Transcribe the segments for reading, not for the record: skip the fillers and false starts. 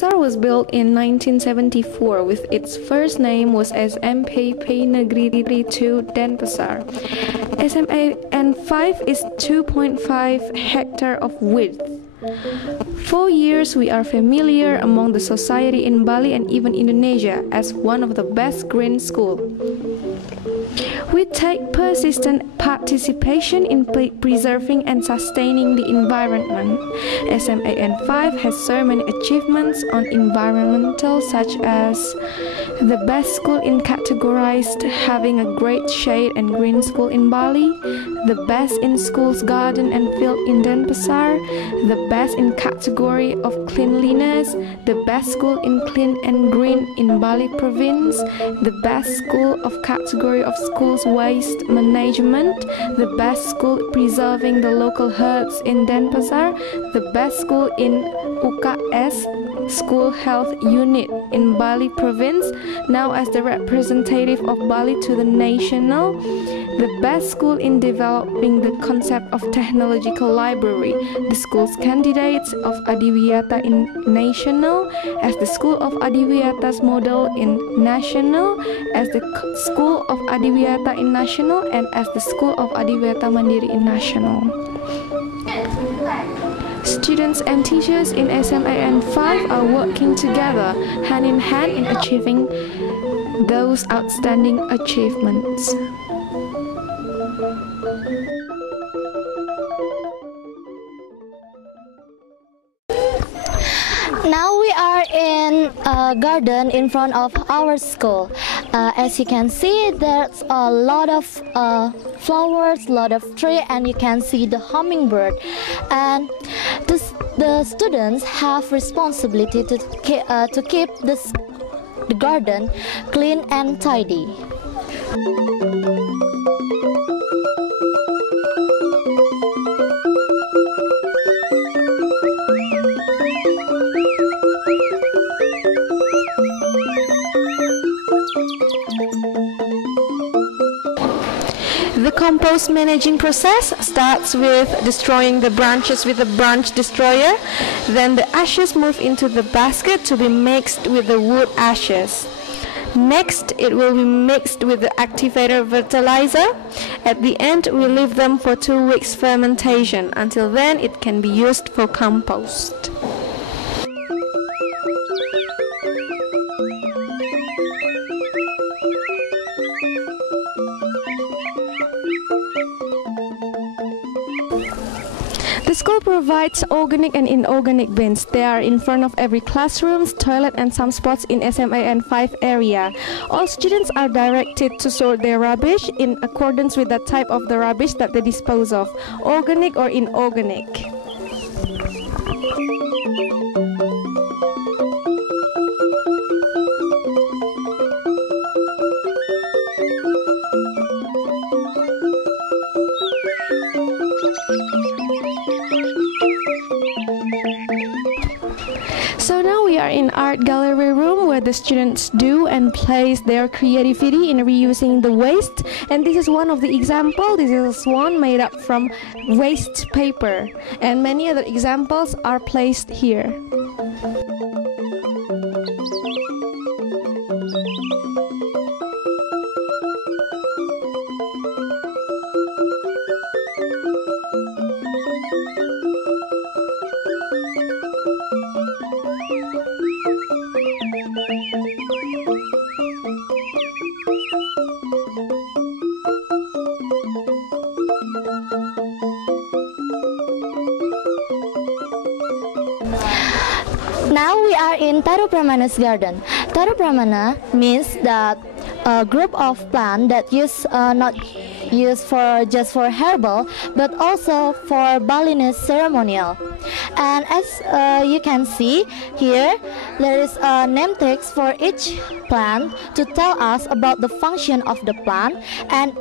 Denpasar was built in 1974 with its first name was SMP Negeri 2 Denpasar. SMAN 5 is 2.5 hectare of width. For years we are familiar among the society in Bali and even Indonesia as one of the best green schools. We take persistent participation in preserving and sustaining the environment. SMAN 5 has so many achievements on environmental such as the best school in categorized having a great shade and green school in Bali, the best in schools garden and field in Denpasar, the best in category of cleanliness, the best school in clean and green in Bali province, the best school of category of schools waste management, the best school preserving the local herbs in Denpasar, the best school in UKS School Health Unit in Bali province, now as the representative of Bali to the national, the best school in developing the concept of technological library, the school's candidates of Adiwiyata in national, as the school of Adiwiyata's model in national, as the school of Adiwiyata in national, and as the school of Adiwiyata Mandiri in national. Students and teachers in SMAN 5 are working together, hand in hand in achieving those outstanding achievements. Now we are in a garden in front of our school. As you can see, there's a lot of flowers, lot of tree, and you can see the hummingbird. And the students have responsibility to keep the garden clean and tidy. The compost managing process starts with destroying the branches with a branch destroyer. Then the ashes move into the basket to be mixed with the wood ashes. Next, it will be mixed with the activator fertilizer. At the end, we leave them for 2 weeks fermentation. Until then, it can be used for compost. The school provides organic and inorganic bins. They are in front of every classroom, toilet and some spots in SMAN 5 area. All students are directed to sort their rubbish in accordance with the type of the rubbish that they dispose of, organic or inorganic. So now we are in art gallery room where the students do and place their creativity in reusing the waste, and this is one of the examples. This is a swan made up from waste paper, and many other examples are placed here. Now we are in Taru Pramana's garden. Taru Pramana means that a group of plants that not used for just for herbal, but also for Balinese ceremonial. And as you can see here, there is a name text for each plant to tell us about the function of the plant and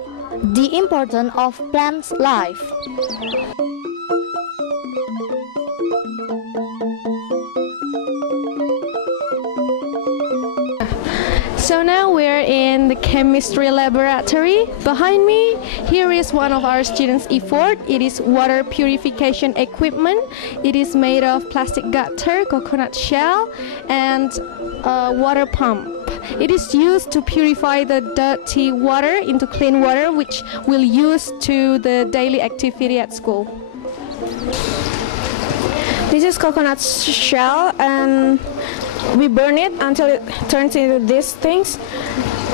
the importance of plant's life. So now we're in the chemistry laboratory. Behind me, here is one of our students' effort. It is water purification equipment. It is made of plastic gutter, coconut shell, and a water pump. It is used to purify the dirty water into clean water, which we'll use to the daily activity at school. This is coconut shell, and we burn it until it turns into these things.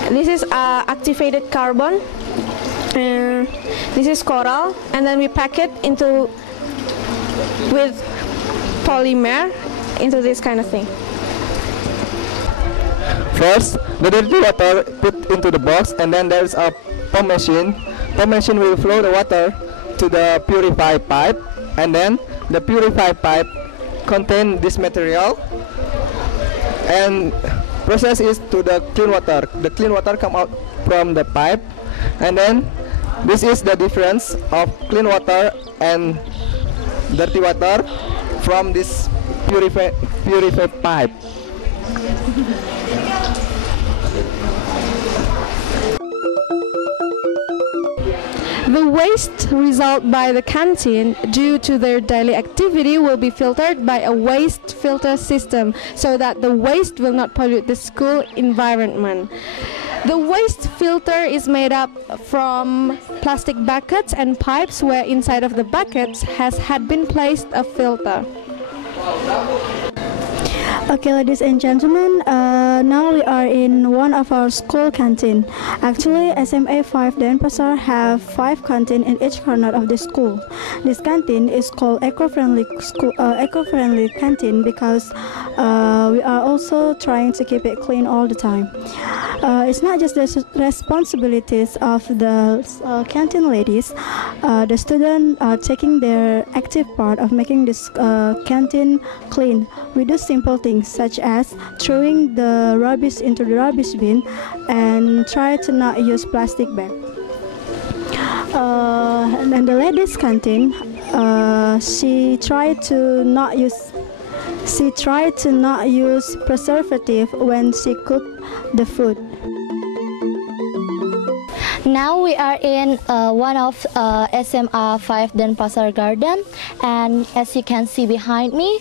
This is activated carbon, and this is coral, and then we pack it into with polymer into this kind of thing. First, the dirty water put into the box, and then there's a pump machine. Pump machine will flow the water to the purified pipe, and then the purified pipe contain this material and process is to the clean water. The clean water come out from the pipe, and then this is the difference of clean water and dirty water from this purified pipe. The waste result by the canteen due to their daily activity will be filtered by a waste filter system so that the waste will not pollute the school environment. The waste filter is made up from plastic buckets and pipes where inside of the buckets had been placed a filter. Okay, ladies and gentlemen, now we are in one of our school canteen. Actually, SMA 5 Denpasar have 5 canteen in each corner of the school. This canteen is called eco-friendly canteen because we are also trying to keep it clean all the time. It's not just the responsibilities of the canteen ladies. The students are taking their active part of making this canteen clean. We do simple things such as throwing the rubbish into the rubbish bin and try to not use plastic bag. And then the ladies canteen, she tried to not use preservative when she cooked the food. Now we are in one of SMA 5 Denpasar garden, and as you can see behind me,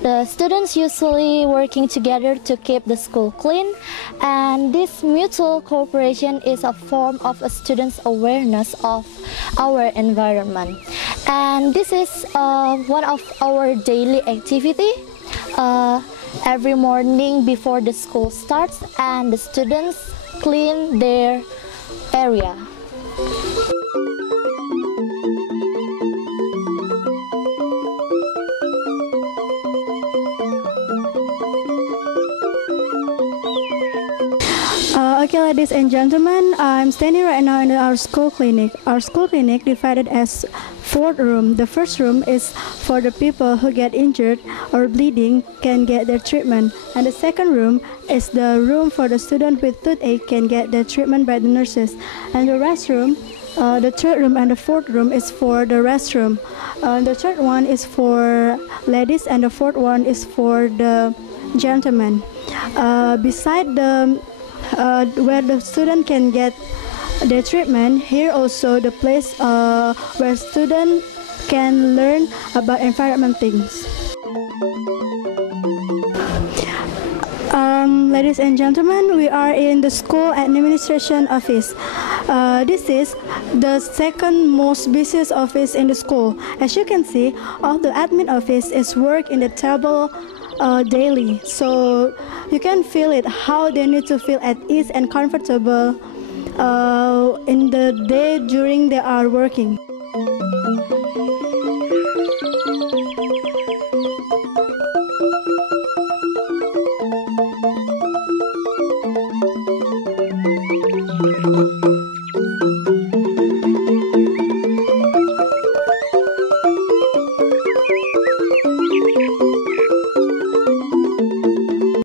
the students usually working together to keep the school clean, and this mutual cooperation is a form of a student's awareness of our environment. And this is one of our daily activity. Every morning before the school starts, and the students clean their area. Okay, ladies and gentlemen, I'm standing right now in our school clinic. Our school clinic divided as 4 rooms. The first room is for the people who get injured or bleeding can get their treatment, and the second room is the room for the student with toothache can get their treatment by the nurses, and the restroom, the third room and the fourth room is for the restroom. The third one is for ladies, and the fourth one is for the gentlemen. Beside the where the student can get their treatment, here also the place where students can learn about environment things. Ladies and gentlemen, we are in the school administration office. This is the second most busiest office in the school. As you can see, all the admin office is work in the table daily, so you can feel it how they need to feel at ease and comfortable in the day during they are working.